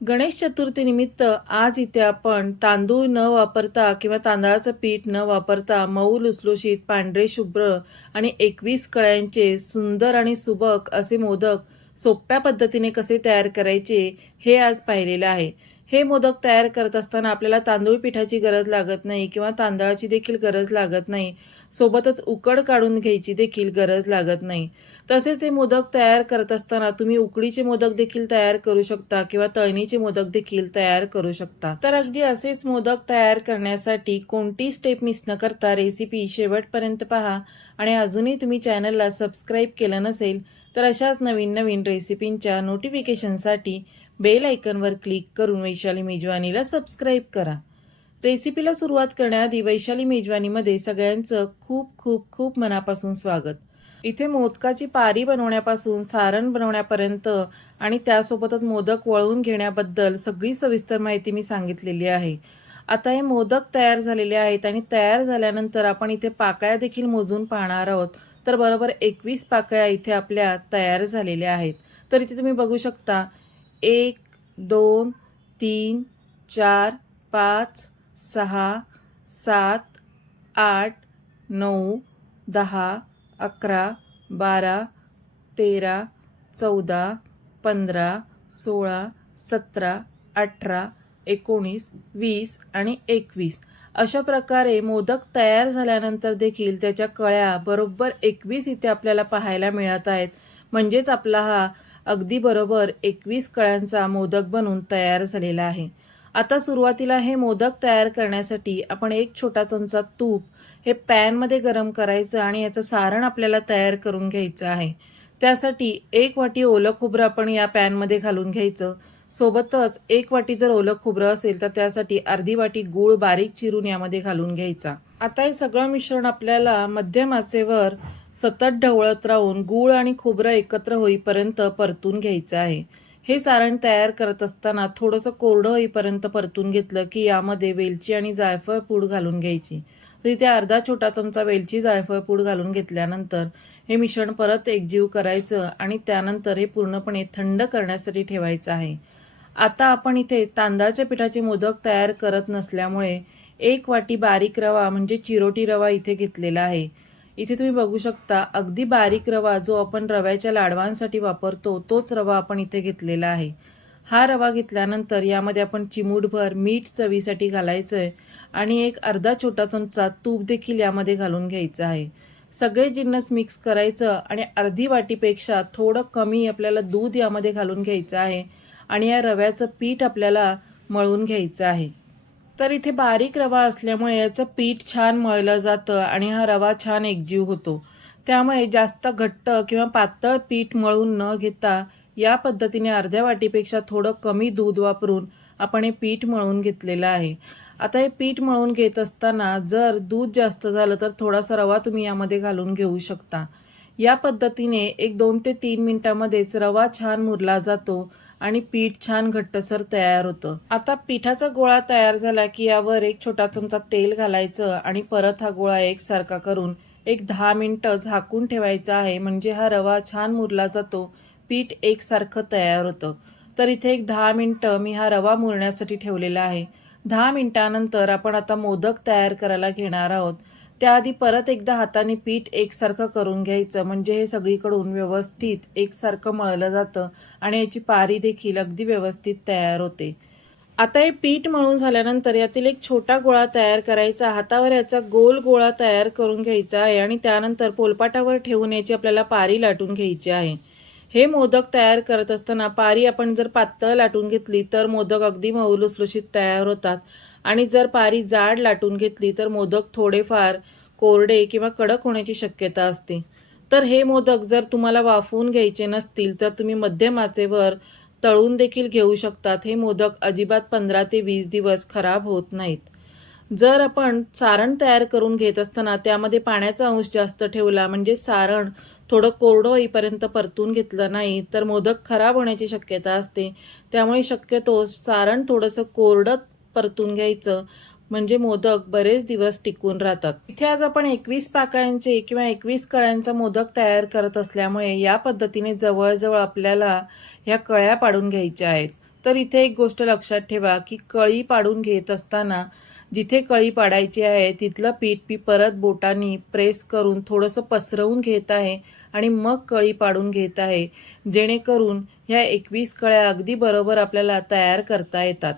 गणेश चतुर्थीनिमित्त आज इथे आपण तांदूळ न वापरता किंवा तांदळाचं पीठ न वापरता मऊ लुसलुशीत पांढरे शुभ्र आणि एकवीस कळ्यांचे सुंदर आणि सुबक असे मोदक सोप्या पद्धतीने कसे तयार करायचे हे आज पाहिलेलं आहे. हे मोदक तयार करत असताना आपल्याला तांदूळ पिठाची गरज लागत नाही किंवा तांदळाची देखील गरज लागत नाही. सोबतच उकड काढून घ्यायची देखील गरज लागत नाही. तसेच हे मोदक तयार करत असताना तुम्ही उकडीचे मोदक देखील तयार करू शकता किंवा तळणीचे मोदक देखील तयार करू शकता. तर अगदी असेच मोदक तयार करण्यासाठी कोणती स्टेप मिस न करता रेसिपी शेवटपर्यंत पहा. आणि अजूनही तुम्ही चॅनलला सबस्क्राईब केलं नसेल तर अशाच नवीन नवीन रेसिपींच्या नोटिफिकेशनसाठी बेल आयकनवर क्लिक करून वैशाली मेजवानीला सबस्क्राईब करा. रेसिपीला सुरुवात करण्याआधी वैशाली मेजवानीमध्ये सगळ्यांचं खूप खूप खूप मनापासून स्वागत. इथे मोदकाची पारी बनवण्यापासून सारण बनवण्यापर्यंत आणि त्यासोबतच मोदक वळवून घेण्याबद्दल सगळी सविस्तर माहिती मी सांगितलेली आहे. आता हे मोदक तयार झालेले आहेत आणि तयार झाल्यानंतर आपण इथे पाकळ्या देखील मोजून पाहणार आहोत. तर बरोबर एकवीस पाकळ्या इथे आपल्या तयार झालेल्या आहेत. तर इथे तुम्ही बघू शकता एक दोन तीन चार पाच सहा सात आठ नऊ दहा अकरा बारा तेरा चौदा पंधरा सोळा सतरा अठरा एकोणीस वीस आणि एकवीस. अशा प्रकारे मोदक तयार झाल्यानंतर देखील त्याच्या कळ्या बरोबर एकवीस इथे आपल्याला पाहायला मिळत आहेत. म्हणजेच आपला हा अगदी बरोबर एकवीस कळ्यांचा मोदक बनून तयार झालेला आहे. आता सुरुवातीला हे मोदक तयार करण्यासाठी आपण एक छोटा चमचा तूप हे पॅनमध्ये गरम करायचं आणि याचं सारण आपल्याला तयार करून घ्यायचं आहे. त्यासाठी एक वाटी ओलं खोबरं आपण या पॅनमध्ये घालून घ्यायचं. सोबतच एक वाटी जर ओलं खोबरं असेल तर त्यासाठी अर्धी वाटी गूळ बारीक चिरून यामध्ये घालून घ्यायचा. आता हे सगळं मिश्रण आपल्याला मध्यम आचेवर सतत ढवळत राहून गूळ आणि खोबरं एकत्र होईपर्यंत परतून घ्यायचं आहे. हे सारण तयार करत असताना थोडंसं कोरडं होईपर्यंत परतून घेतलं की यामध्ये वेलची आणि जायफळ पूड घालून घ्यायची. तर इथे अर्धा छोटा चमचा वेलची जायफळ पूड घालून घेतल्यानंतर हे मिश्रण परत एकजीव करायचं आणि त्यानंतर हे पूर्णपणे थंड करण्यासाठी ठेवायचं आहे. आता आपण इथे तांदळाच्या पिठाचे मोदक तयार करत नसल्यामुळे एक वाटी बारीक रवा म्हणजे चिरोटी रवा इथे घेतलेला आहे. इथे तुम्ही बघू शकता अगदी बारीक रवा जो आपण रव्याच्या लाडवांसाठी वापरतो तोच रवा आपण इथे घेतलेला आहे. हा रवा घेतल्यानंतर यामध्ये आपण चिमूटभर मीठ चवीसाठी घालायचं आहे आणि एक अर्धा छोटा चमचा तूप देखील यामध्ये घालून घ्यायचं आहे. सगळे जिन्नस मिक्स करायचं आणि अर्धी वाटीपेक्षा थोडं कमी आपल्याला दूध यामध्ये घालून घ्यायचं आहे आणि या रव्याचं पीठ आपल्याला मळून घ्यायचं आहे. तर इथे बारीक रवा असल्यामुळे याचं पीठ छान मळलं जातं आणि हा रवा छान एकजीव होतो. त्यामुळे जास्त घट्ट किंवा पातळ पीठ मळून न घेता या पद्धतीने अर्ध्या वाटीपेक्षा थोडं कमी दूध वापरून आपण हे पीठ मळून घेतलेलं आहे. आता हे पीठ मळून घेत असताना जर दूध जास्त झालं तर थोडासा रवा तुम्ही यामध्ये घालून घेऊ शकता. या पद्धतीने एक दोन ते तीन मिनटामध्येच रवा छान मुरला जातो आणि पीठ छान घट्टसर तयार होतं. आता पिठाचा गोळा तयार झाला की यावर एक छोटा चमचा तेल घालायचं आणि परत हा गोळा एकसारखा करून एक दहा मिनटं झाकून ठेवायचा आहे. म्हणजे हा रवा छान मुरला जातो. पीठ एकसारखं तयार होतं. तर इथे एक दहा मिनटं मी हा रवा मुरण्यासाठी ठेवलेला आहे. दहा मिनटानंतर आपण आता मोदक तयार करायला घेणार आहोत. त्याआधी परत एकदा हाताने पीठ एकसारखं करून घ्यायचं. म्हणजे हे सगळीकडून व्यवस्थित एकसारखं मळलं जातं आणि याची पारी देखील अगदी व्यवस्थित तयार होते. आता हे पीठ मळून झाल्यानंतर यातील एक छोटा गोळा तयार करायचा. हातावर याचा गोल गोळा तयार करून घ्यायचा आहे आणि त्यानंतर पोलपाटावर ठेवून याची आपल्याला पारी लाटून घ्यायची आहे. हे मोदक तयार करत असताना पारी आपण जर पातळ लाटून घेतली तर मोदक अगदी मऊ लुसलुशीत तयार होतात. आणि जर पारी जाड लाटून घेतली तर मोदक थोडेफार कोरडे किंवा कडक होण्याची शक्यता असते. तर हे मोदक जर तुम्हाला वाफवून घ्यायचे नसतील तर तुम्ही मध्यम आचेवर तळून देखील घेऊ शकतात. हे मोदक अजिबात पंधरा ते वीस दिवस खराब होत नाहीत. जर आपण सारण तयार करून घेत असताना त्यामध्ये पाण्याचा अंश जास्त ठेवला म्हणजे सारण थोडं कोरडं होईपर्यंत परतून घेतलं नाही तर मोदक खराब होण्याची शक्यता असते. त्यामुळे शक्यतो सारण थोडंसं कोरडं परतून घ्यायचं. म्हणजे मोदक बरेच दिवस टिकून राहतात. इथे आज आपण एकवीस पाकळ्यांचे किंवा एकवीस कळ्यांचा मोदक तयार करत असल्यामुळे या पद्धतीने जवळजवळ आपल्याला ह्या कळ्या पाडून घ्यायच्या आहेत. तर इथे एक गोष्ट लक्षात ठेवा की कळी पाडून घेत असताना जिथे कळी पाडायची आहे तिथलं पीठ मी परत बोटांनी प्रेस करून थोडंसं पसरवून घेत आहे आणि मग कळी पाडून घेत आहे. जेणेकरून ह्या एकवीस कळ्या अगदी बरोबर आपल्याला तयार करता येतात.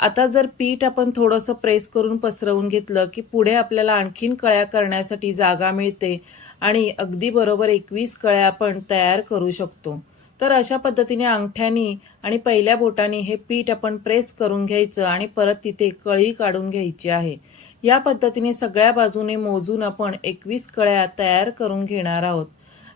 आता जर पीठ आपण थोडंसं प्रेस करून पसरवून घेतलं की पुढे आपल्याला आणखीन कळ्या करण्यासाठी जागा मिळते आणि अगदी बरोबर एकवीस कळ्या आपण तयार करू शकतो. तर अशा पद्धतीने अंगठ्यानी आणि पहिल्या बोटानी हे पीठ आपण प्रेस करून घ्यायचं आणि परत तिथे कळी काढून घ्यायची आहे. या पद्धतीने सगळ्या बाजूने मोजून आपण एकवीस कळ्या तयार करून घेणार आहोत.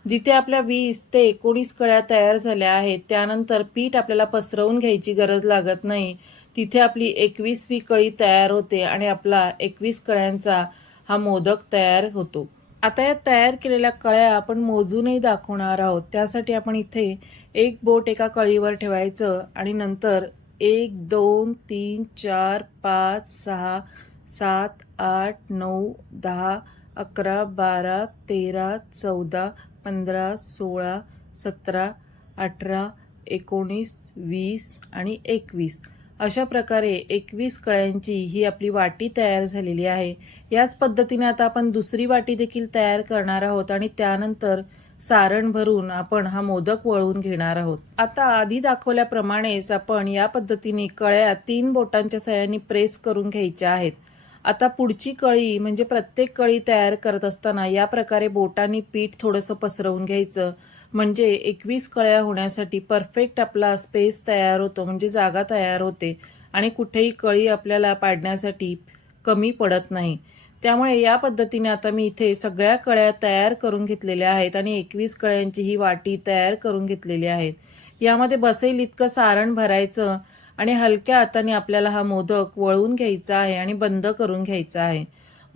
जिथे आपल्या वीस ते एकोणीस कळ्या तयार झाल्या आहेत त्यानंतर पीठ आपल्याला पसरवून घ्यायची गरज लागत नाही. तिथे आपली एकवीसवी कळी तयार होते आणि आपला एकवीस कळ्यांचा हा मोदक तयार होतो. आता या तयार केलेल्या कळ्या आपण मोजूनही दाखवणार आहोत. त्यासाठी आपण इथे एक बोट एका कळीवर ठेवायचं आणि नंतर एक दोन तीन चार पाच सहा सात आठ नऊ दहा अकरा बारा तेरा चौदा पंधरा सोळा सतरा अठरा एकोणीस वीस आणि एकवीस. अशा प्रकारे एकवीस कळ्यांची ही आपली वाटी तयार झालेली आहे. याच पद्धतीने आता आपण दुसरी वाटी देखील तयार करणार आहोत आणि त्यानंतर सारण भरून आपण हा मोदक वळून घेणार आहोत. आता आधी दाखवल्याप्रमाणेच आपण या पद्धतीने कळ्या तीन बोटांच्या सहाय्याने प्रेस करून घ्यायच्या आहेत. आता पुढची कळी म्हणजे प्रत्येक कळी तयार करत असताना या प्रकारे बोटांनी पीठ थोडंसं पसरवून घ्यायचं. म्हणजे एकवीस कळ्या होण्यासाठी परफेक्ट आपला स्पेस तयार होतो म्हणजे जागा तयार होते आणि कुठेही कळी आपल्याला पाडण्यासाठी कमी पडत नाही. त्यामुळे या पद्धतीने आता मी इथे सगळ्या कळ्या तयार करून घेतलेल्या आहेत आणि एकवीस कळ्यांची ही वाटी तयार करून घेतलेली आहेत. यामध्ये बसेल इतकं सारण भरायचं आणि हलक्या हाताने आपल्याला हा मोदक वळून घ्यायचा आहे आणि बंद करून घ्यायचा आहे.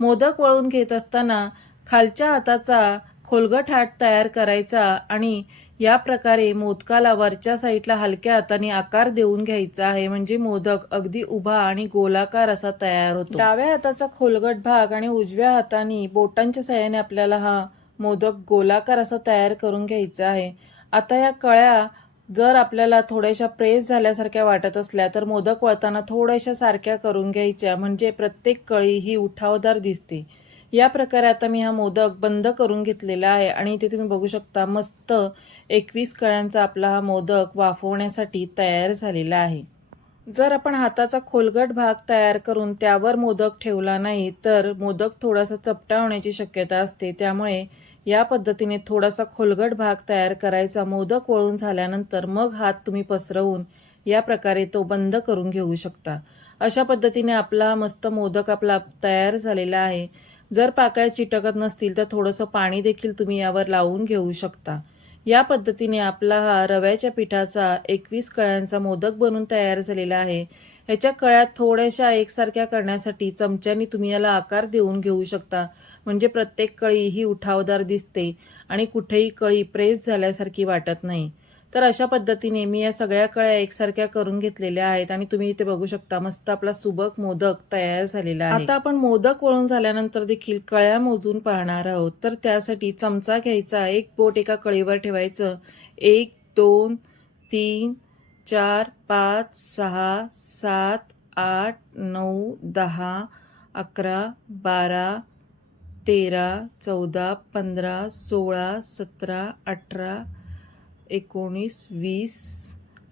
मोदक वळून घेत असताना खालच्या हाताचा खोलगट हात तयार करायचा आणि या प्रकारे मोदकाला वरच्या साईडला हलक्या हाताने आकार देऊन घ्यायचा आहे. म्हणजे मोदक अगदी उभा आणि गोलाकार असा तयार होतो. डाव्या हाताचा खोलगट भाग आणि उजव्या हाताने बोटांच्या सहाय्याने आपल्याला हा मोदक गोलाकार असा तयार करून घ्यायचा आहे. आता या कळ्या जर आपल्याला थोड्याशा प्रेस झाल्यासारख्या वाटत असल्या तर मोदक वळताना थोड्याशा सारख्या करून घ्यायच्या. म्हणजे प्रत्येक कळी ही उठावदार दिसते. या प्रकारे आता मी हा मोदक बंद करून घेतलेला आहे आणि इथे तुम्ही बघू शकता मस्त एकवीस कळ्यांचा आपला हा मोदक वाफवण्यासाठी तयार झालेला आहे. जर आपण हाताचा खोलगट भाग तयार करून त्यावर मोदक ठेवला नाही तर मोदक थोडासा चपटा होण्याची शक्यता असते. त्यामुळे या पद्धतीने थोडासा खोलगट भाग तयार करायचा मोदक वळून झाल्यानंतर मग हात तुम्ही पसरवून या प्रकारे तो बंद करून घेऊ शकता. अशा पद्धतीने आपला मस्त मोदक आपला तयार झालेला आहे. जर पाकळ्या चिटकत नसतील तर थोडंसं पाणी देखील तुम्ही यावर लावून घेऊ शकता. या पद्धतीने आपला हा रव्याच्या पिठाचा एकवीस कळ्यांचा मोदक बनून तयार झालेला आहे. ह्याच्या कळ्या थोड्याशा एकसारख्या करण्यासाठी चमच्यानी तुम्ही याला आकार देऊन घेऊ शकता. म्हणजे प्रत्येक कळी ही उठावदार दिसते आणि कुठेही कळी प्रेस झाल्यासारखी वाटत नाही. तर अशा पद्धतीने मी या सगळ्या कळ्या एकसारख्या करून घेतलेल्या आहेत आणि तुम्ही इथे बघू शकता मस्त आपला सुबक मोदक तयार झालेला आहे. आता आपण मोदक वळून झाल्यानंतर देखील कळ्या मोजून पाहणार आहोत. तर त्यासाठी चमचा घ्यायचा एक बोट एका कळीवर ठेवायचं. एक दोन तीन चार पाच सहा सात आठ नऊ दहा अकरा बारा तेरा चौदा पंधरा सोळा सतरा अठरा एकोणीस वीस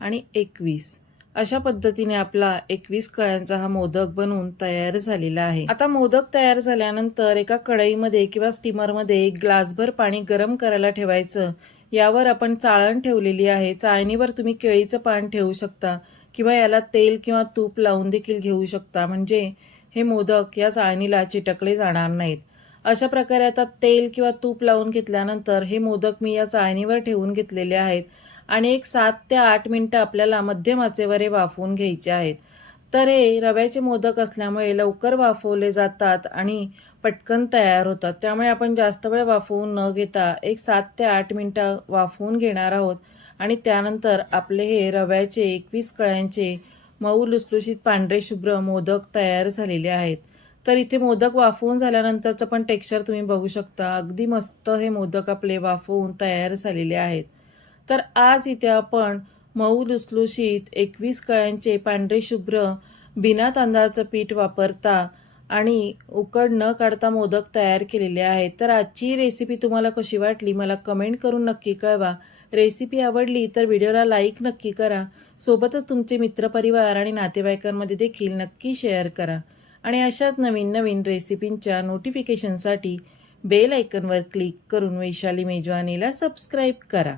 आणि एकवीस. अशा पद्धतीने आपला एकवीस कळ्यांचा हा मोदक बनवून तयार झालेला आहे. आता मोदक तयार झाल्यानंतर एका कढईमध्ये किंवा स्टीमरमध्ये एक ग्लासभर पाणी गरम करायला ठेवायचं. यावर आपण चाळण ठेवलेली आहे. चाळणीवर तुम्ही केळीचं पान ठेवू शकता किंवा याला तेल किंवा तूप लावून देखील घेऊ शकता. म्हणजे हे मोदक या चाळणीला चिटकले जाणार नाहीत. अशा प्रकारे आता तेल किंवा तूप लावून घेतल्यानंतर हे मोदक मी या चाळणीवर ठेवून घेतलेले आहेत आणि एक सात ते आठ मिनटं आपल्याला मध्यम आचेवर हे वाफवून घ्यायचे आहेत. तर हे रव्याचे मोदक असल्यामुळे लवकर वाफवले जातात आणि पटकन तयार होतात. त्यामुळे आपण जास्त वेळ वाफवून न घेता एक सात ते आठ मिनटं वाफवून घेणार आहोत आणि त्यानंतर आपले हे रव्याचे एकवीस कळ्यांचे मऊ लुसलुशीत पांढरे शुभ्र मोदक तयार झालेले आहेत. तर इथे मोदक वाफवून झाल्यानंतरचं पण टेक्स्चर तुम्ही बघू शकता. अगदी मस्त हे मोदक आपले वाफवून तयार झालेले आहेत. तर आज इथे आपण मऊ लुसलुशीत एकवीस कळ्यांचे पांढरे शुभ्र बिना तांदळाचं पीठ वापरता आणि उकड न काढता मोदक तयार केलेले आहेत. तर आजची रेसिपी तुम्हाला कशी वाटली मला कमेंट करून नक्की कळवा. रेसिपी आवडली तर व्हिडिओला लाईक नक्की करा. सोबतच तुमचे मित्रपरिवार आणि नातेवाईकांमध्ये देखील नक्की शेअर करा. आणि अशाच नवीन नवीन रेसिपींच्या नोटिफिकेशनसाठी बेल आयकनवर क्लिक करून वैशाली मेजवानीला सबस्क्राईब करा.